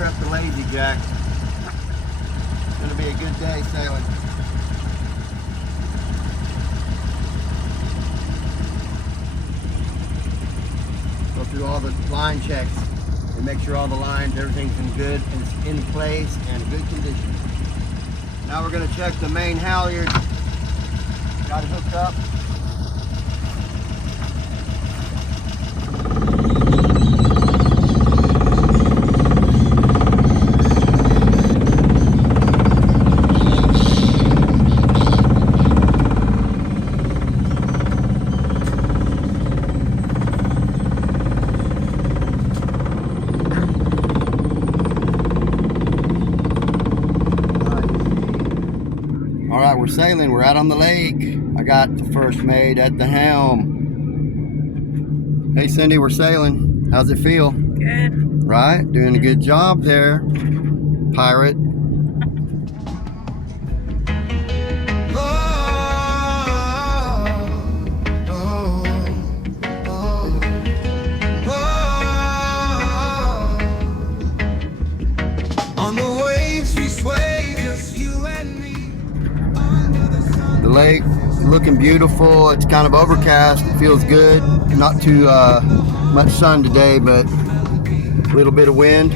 prep the lazy jack. It's gonna be a good day sailing. Go through all the line checks and make sure all the lines, everything's in place and good condition. Now we're gonna check the main halyard. Got it hooked up. Alright, we're sailing. We're out on the lake. I got the first mate at the helm. Hey Cyndi, we're sailing. How's it feel? Good. Right? Doing a good job there, pirate. The lake looking beautiful. It's kind of overcast. It feels good. Not too much sun today, but a little bit of wind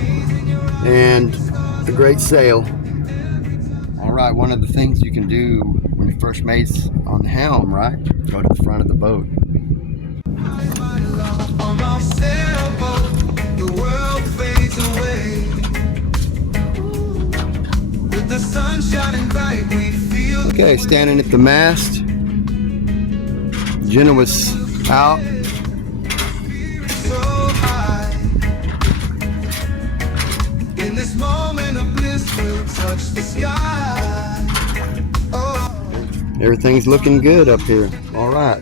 and a great sail. All right, one of the things you can do when your first mate's on the helm, right? Go to the front of the boat. On our sailboat, the world fades away. With the sun shining bright, we feel. Okay, standing at the mast. Jenna was out. So high. In this moment of bliss, we'll touch the sky. Oh. Everything's looking good up here. All right,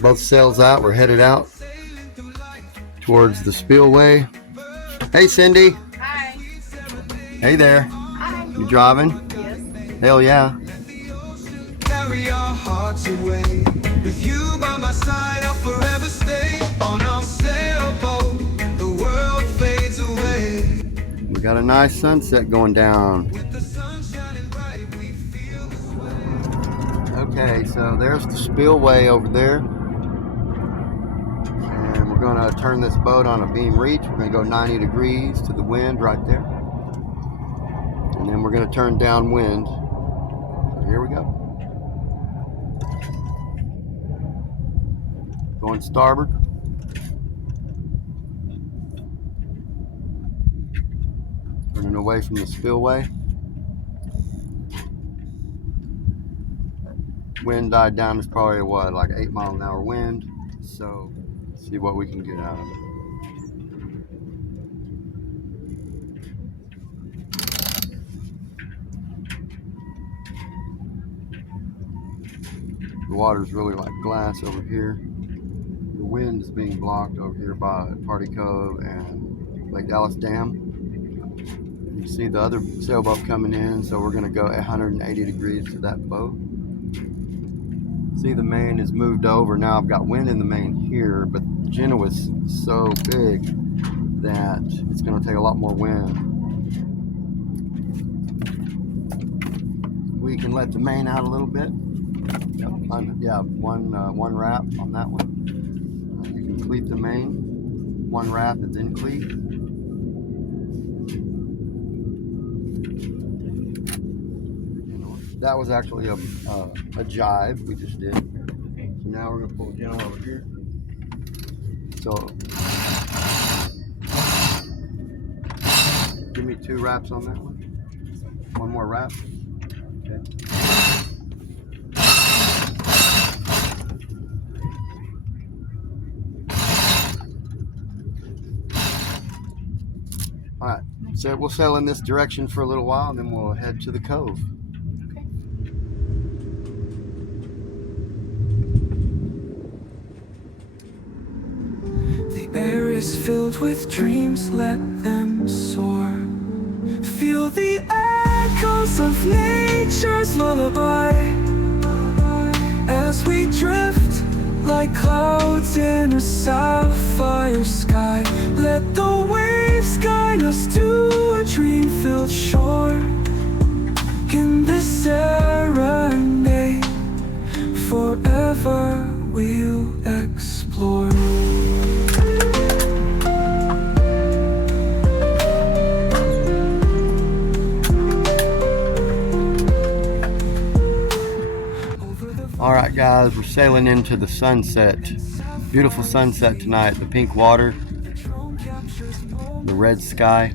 both sails out. We're headed out towards the spillway. Hey Cyndi. Hi. Hey there. Hi. You driving? Yes. Hell yeah. Carry our hearts away. With you by my side, I'll forever stay. On our sailboat, the world fades away. We got a nice sunset going down. With the sun shining bright, we feel the sway. Okay, so there's the spillway over there. And we're gonna turn this boat on a beam reach. We're gonna go 90 degrees to the wind right there. And then we're gonna turn downwind. So here we go. Going starboard. Turning away from the spillway. Wind died down. It's probably what, like 8 mile an hour wind. So let's see what we can get out of it. The water's really like glass over here. The wind is being blocked over here by Party Cove and Lake Dallas Dam. You see the other sailboat coming in, so we're going to go 180 degrees to that boat. See, the main is moved over. Now I've got wind in the main here, but Jenna was so big that it's going to take a lot more wind. We can let the main out a little bit. Yeah, one wrap on that one. You can cleat the main, one wrap and then cleat. That was actually a jibe we just did. So now we're gonna pull Jenna over here. So give me 2 wraps on that one. One more wrap. Okay. All right, so we'll sail in this direction for a little while and then we'll head to the cove. Okay. The air is filled with dreams, let them soar. Feel the echoes of nature's lullaby as we drift like clouds in a sapphire sky. Let the waves guide us to a dream world shore. In this serenade, forever we'll explore. All right, guys, we're sailing into the sunset. Beautiful sunset tonight. The pink water, the red sky.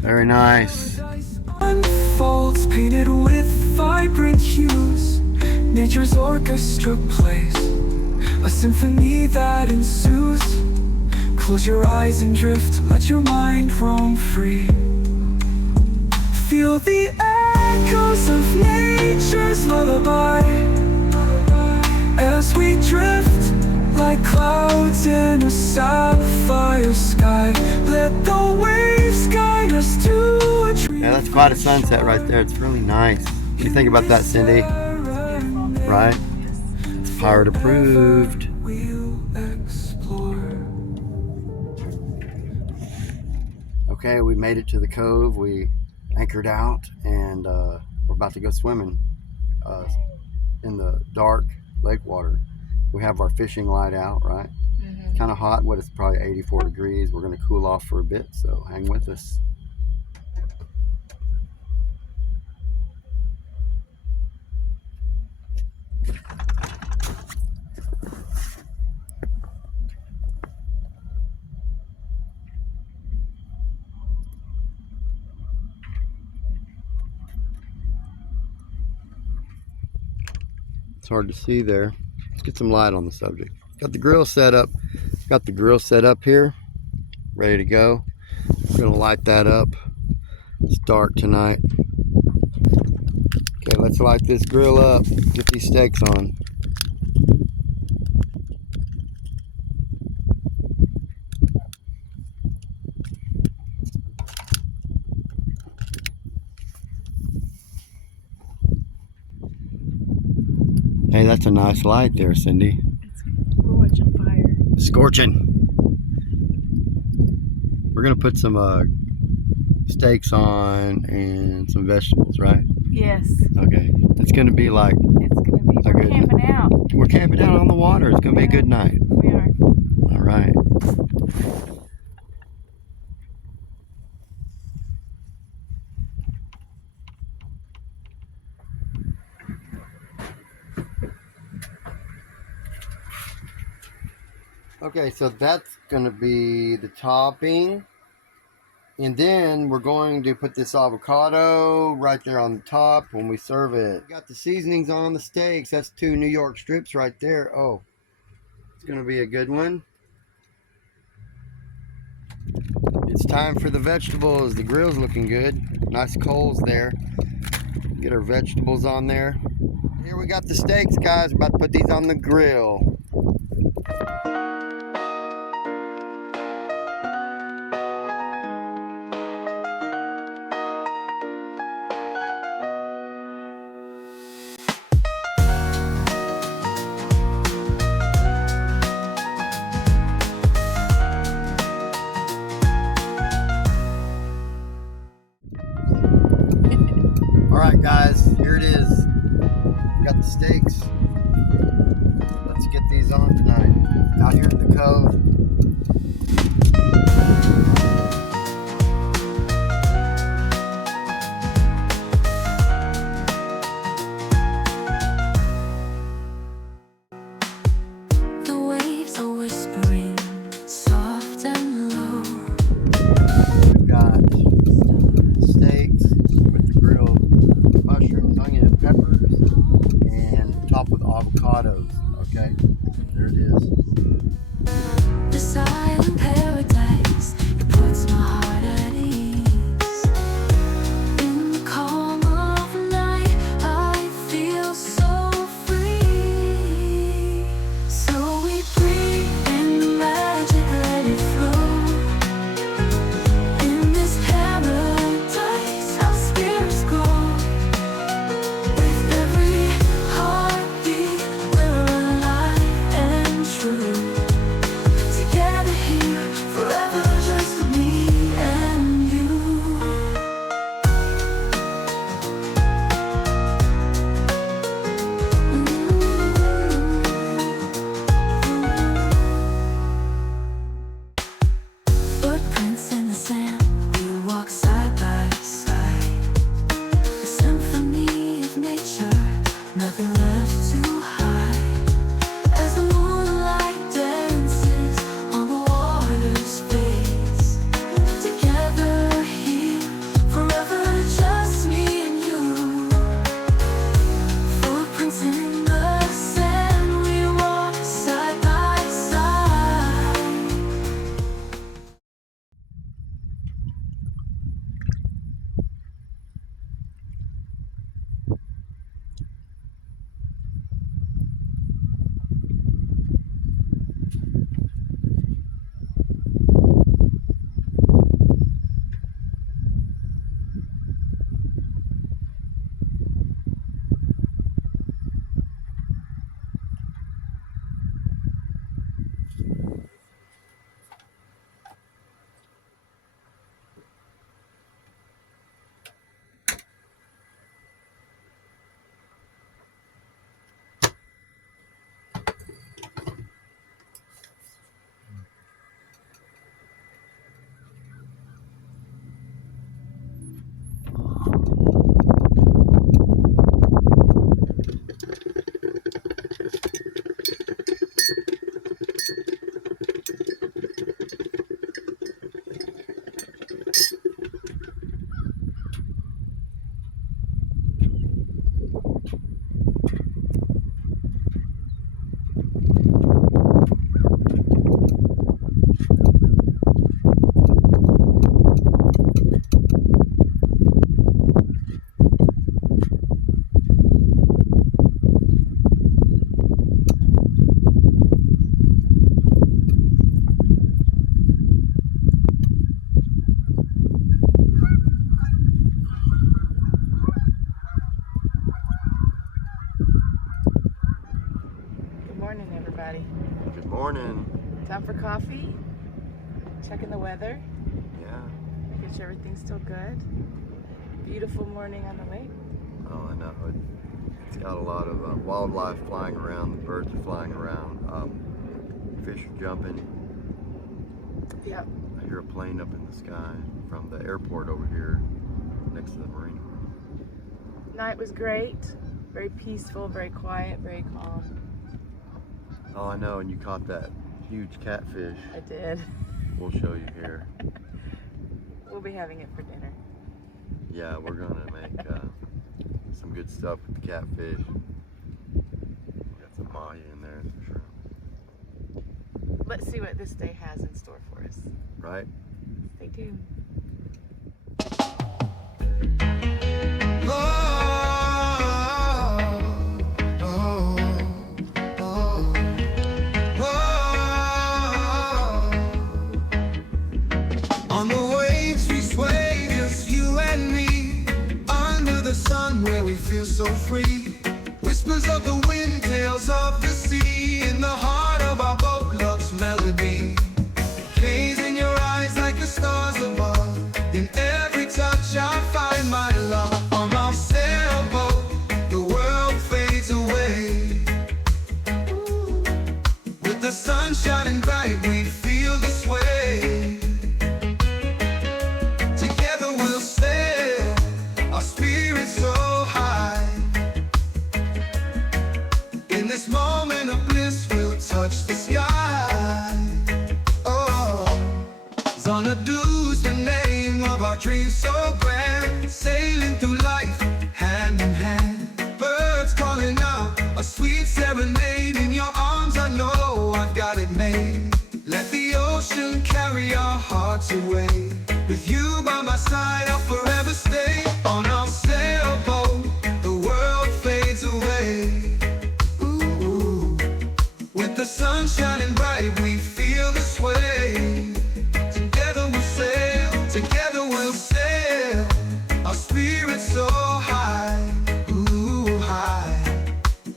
Very nice. Unfolds painted with vibrant hues. Nature's orchestra plays a symphony that ensues. Close your eyes and drift, let your mind roam free. Feel the echoes of nature's lullaby as we drift like clouds in a sapphire sky. Let the waves guide us to a dream. Yeah, that's quite a sunset right there. It's really nice. What do you think about that, Cyndi? Right? It's pirate approved. Okay, we made it to the cove. We anchored out and we're about to go swimming in the dark lake water. We have our fishing light out, right? It's kind of hot. What, it's probably 84 degrees. We're going to cool off for a bit, so hang with us. It's hard to see there. Let's get some light on the subject. Got the grill set up. Got the grill set up here, ready to go. We're gonna light that up. It's dark tonight. Okay, let's light this grill up. Get these steaks on. Hey, that's a nice light there, Cyndi. We're watching fire. Scorching. We're gonna put some steaks on and some vegetables, right? Yes. Okay. It's gonna be like It's gonna be. We're good- camping out. we're camping out on the water. It's gonna be a good night. We are. All right. Okay, so that's gonna be the topping. And then we're going to put this avocado right there on the top when we serve it. We got the seasonings on the steaks. That's 2 New York strips right there. Oh, it's gonna be a good one. It's time for the vegetables. The grill's looking good. Nice coals there. Get our vegetables on there. Here we got the steaks, guys. We're about to put these on the grill. Alright guys, here it is. We got the steaks. Let's get these on tonight. Out here in the cove. The waves are whispering, soft and low. We've got steaks with the grilled mushrooms, onion, and peppers, and top weather. Yeah. Making sure everything's still good. Beautiful morning on the lake. Oh, I know. It's got a lot of wildlife flying around. The birds are flying around. Fish are jumping. Yep. I hear a plane up in the sky from the airport over here next to the marina. Night was great. Very peaceful, very quiet, very calm. Oh, I know. And you caught that huge catfish. I did. We'll show you here. We'll be having it for dinner. Yeah, we're gonna make some good stuff with the catfish. Got some mahi in there for sure. Let's see what this day has in store for us. Right? Stay tuned. On the waves we sway, just you and me, under the sun where we feel so free. Whispers of the wind, tales of the sea, in the heart of our boat, love's melody. Gaze in your eyes like the stars above. In every touch I find my love. On our sailboat, the world fades away. With the sun shining bright, we feel the sway. Together we'll sail, our spirits so high. In this moment of bliss, we'll touch the sky. Xanadu's the name of our dreams so grand, sailing through life hand in hand. Birds calling out, a sweet serenade. In your arms I know I've got it made. Let the ocean carry our hearts away. With you by my side I'll forever stay. On our sailboat, the world fades away. Ooh. With the sun shining bright, we feel the sway. Together we'll sail, our spirits so high, ooh, high.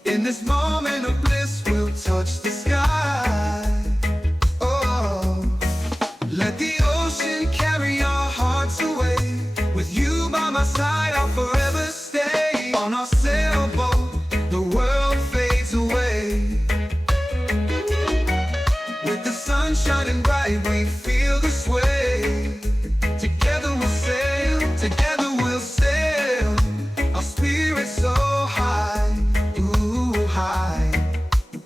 In this moment of bliss, we'll touch the sky. Oh, let the ocean carry our hearts away. With you by my side, I'll forever stay. On our sailboat, the world fades away. With the sun shining bright, we feel the sway. Together we'll sail, our spirits so high, ooh, high.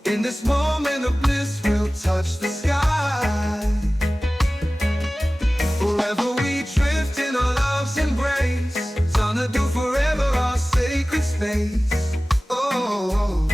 In this moment of bliss, we'll touch the sky. Forever we drift in our love's embrace. Xanadu forever, our sacred space. Oh,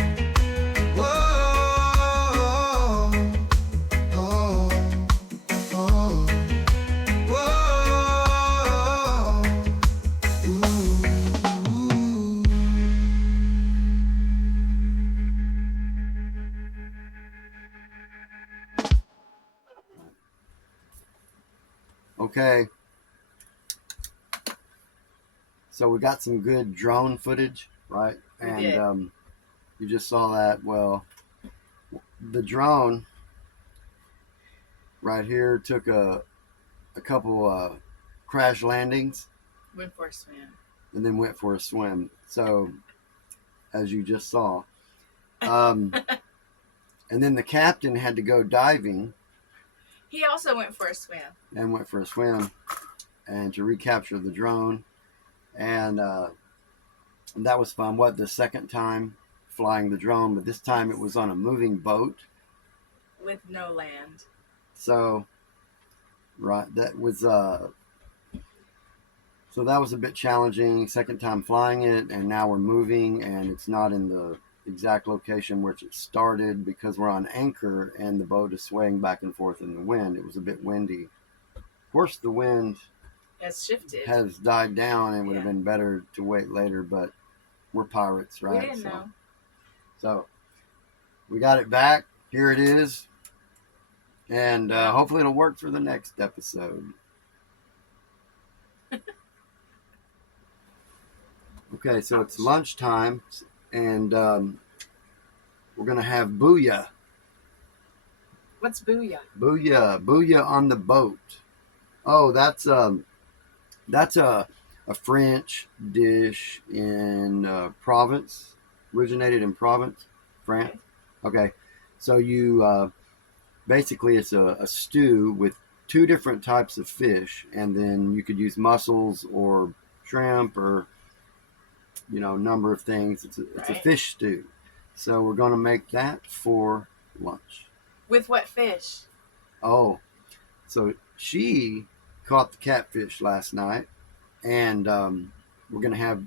Okay. So we got some good drone footage, right? And did. You just saw that. Well, the drone right here took a couple crash landings Went for a swim. and then went for a swim. So, as you just saw. And then the captain had to go diving He also went for a swim. and went for a swim and to recapture the drone. And that was fun. What, the second time flying the drone, but this time it was on a moving boat. With no land. So, right, that was so that was a bit challenging. Second time flying it, and now we're moving, and it's not in the exact location where it started because we're on anchor and the boat is swaying back and forth in the wind. It was a bit windy. Of course, the wind Has shifted. has died down, and it would have been better to wait later, but we're pirates, right? We didn't know. So we got it back. Here it is. And hopefully it'll work for the next episode. Okay, so it's lunchtime, and we're going to have booyah. What's booyah? Booyah. Booyah on the boat. Oh, that's a French dish in Provence, originated in Provence, France. Okay, so you basically it's a stew with two different types of fish, and then you could use mussels or shrimp or number of things. It's a fish stew. So we're gonna make that for lunch. With what fish? Oh, so she caught the catfish last night, and we're gonna have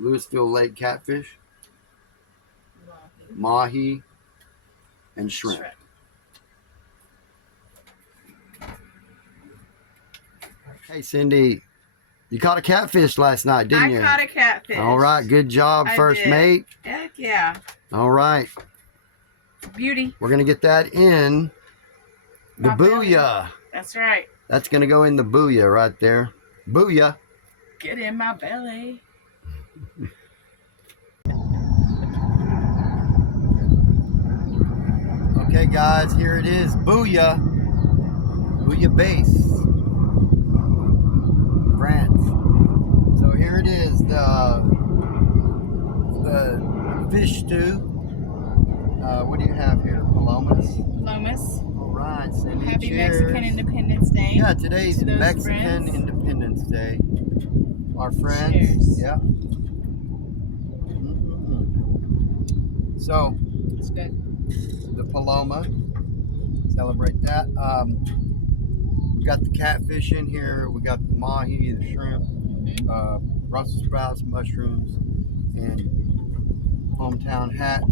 Lewisville Lake catfish, mahi, and shrimp. Hey, Cyndi, you caught a catfish last night, didn't you? I caught a catfish. All right, good job, I first did. mate. Heck yeah. All right, Beauty. we're gonna get that in the My belly. booyah. That's right. That's gonna go in the booyah right there. Booyah. Get in my belly. Okay, guys, here it is. Booyah. Booyah base. France. So here it is. The fish stew. What do you have here? Palomas. Lomas. All right, Cyndi. Happy cheers. Mexican Independence Day. Yeah, today's to those Mexican friends. Independence Day. Our friends. Cheers. Yeah. So, It's good. the Paloma. Celebrate that. We got the catfish in here. We got the mahi, the shrimp, Brussels sprouts, mushrooms, and hometown hatch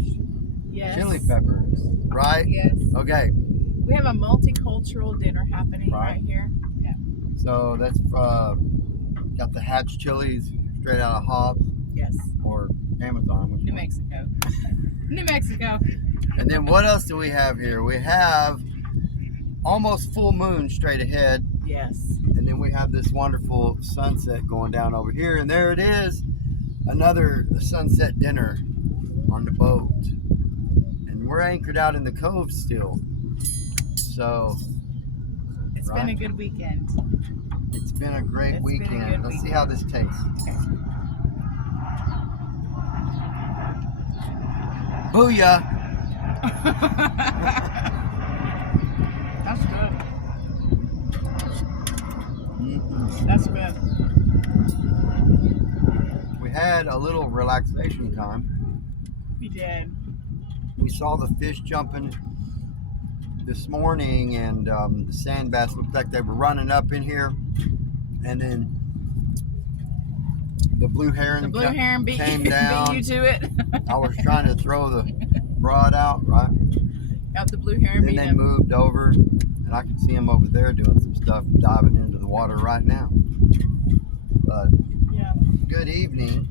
Yes. chili peppers. Right? Yes. Okay. We have a multicultural dinner happening right here. Yeah. So that's got the hatch chilies straight out of Hobbs Yes. or Amazon. Which New one? Mexico. New Mexico. And then what else do we have here? We have almost full moon straight ahead. Yes. And then we have this wonderful sunset going down over here. And there it is. Another sunset dinner on the boat. And we're anchored out in the cove still. So It's been a good weekend. it's been a great It's been a weekend. good Let's see how this tastes. Booyah! That's good. Mhm. That's good. We had a little relaxation time. We did. We saw the fish jumping this morning, and the sand bass looked like they were running up in here. And then the blue heron, The blue heron beat came you, down. beat you to it. I was trying to throw the rod out, right? Got the blue heron Then beat they him. moved over, and I can see them over there doing some stuff, diving into the water right now. But Yeah. good evening,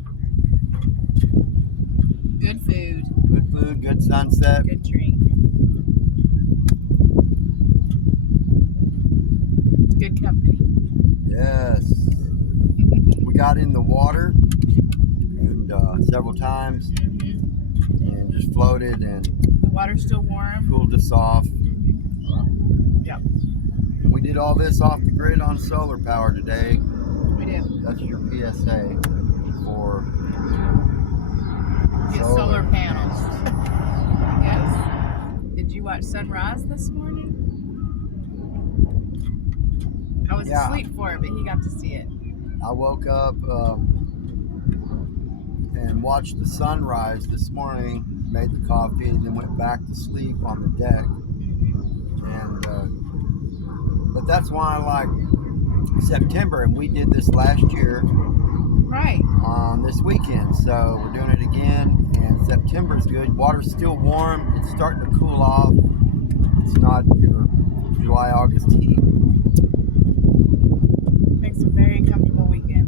Good food. good food, good sunset. Good drink. Good company. Yes. We got in the water and several times and just floated and The water's still warm. cooled us off. Yep. We did all this off the grid on solar power today. We did. That's your PSA for Get solar panels. Yes. Did you watch sunrise this morning? I was Yeah. asleep for it, but he got to see it. I woke up and watched the sunrise this morning, made the coffee, and then went back to sleep on the deck. And but that's why I like September, and we did this last year Right. on this weekend, so we're doing it again. And September's good. Water's still warm. It's starting to cool off. It's not your July, August heat. Makes a very comfortable weekend.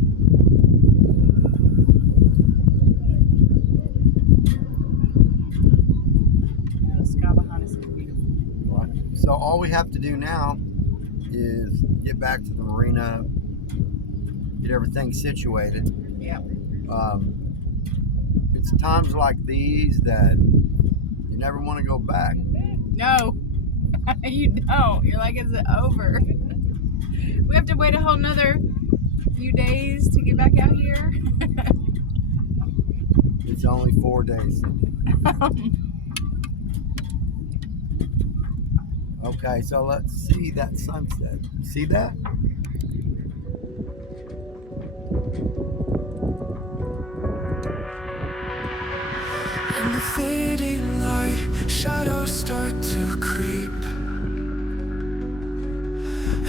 The sky behind us is beautiful. Right. So all we have to do now is get back to the marina, get everything situated. Yep. It's times like these that you never want to go back. No, you don't. You're like, is it over? We have to wait a whole nother few days to get back out here. It's only 4 days. Okay, so let's see that sunset. See that? In the fading light, shadows start to creep.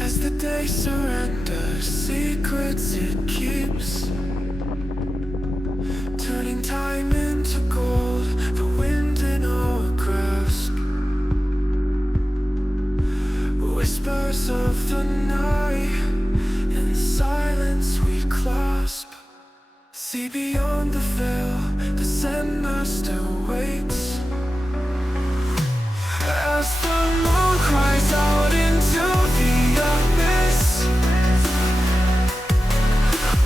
As the day surrenders, secrets it keeps, turning time into gold, the wind in our grasp. Whispers of the night, in silence we clasp. See beyond the veil, the sender still waits. As the moon cries out into the abyss,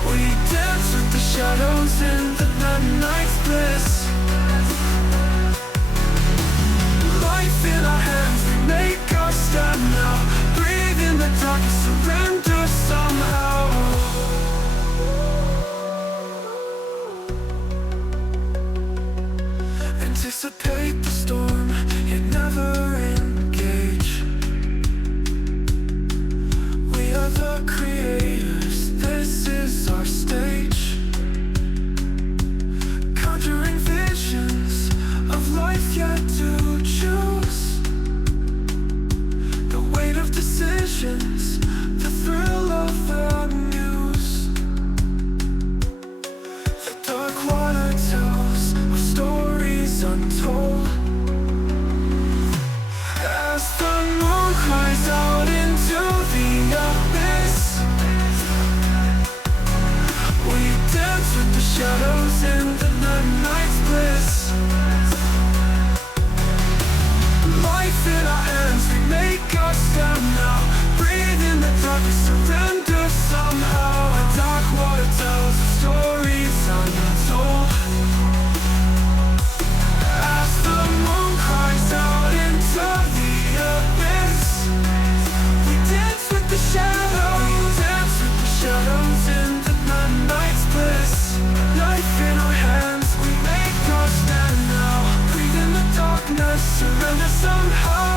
we dance with the shadows in the night's bliss. Life in our hands, we make our stand now. Breathe in the darkness, surrender somehow. Anticipate the storm, yet never engage. We are the creators, this is our stage. Conjuring visions of life yet to choose. The weight of decisions, the thrill of the muse. The dark water tells of stories untold. As the moon cries out into the abyss, we dance with the shadows in the night's bliss. Life in our hands, we make our stand now. Breathe in the darkness, surrender somehow. A dark water tells of stories untold. As the moon cries out into the abyss, we dance with the shadows. We dance with the shadows in the night's bliss. Life in our hands, we make our stand now. Breathe in the darkness, surrender somehow.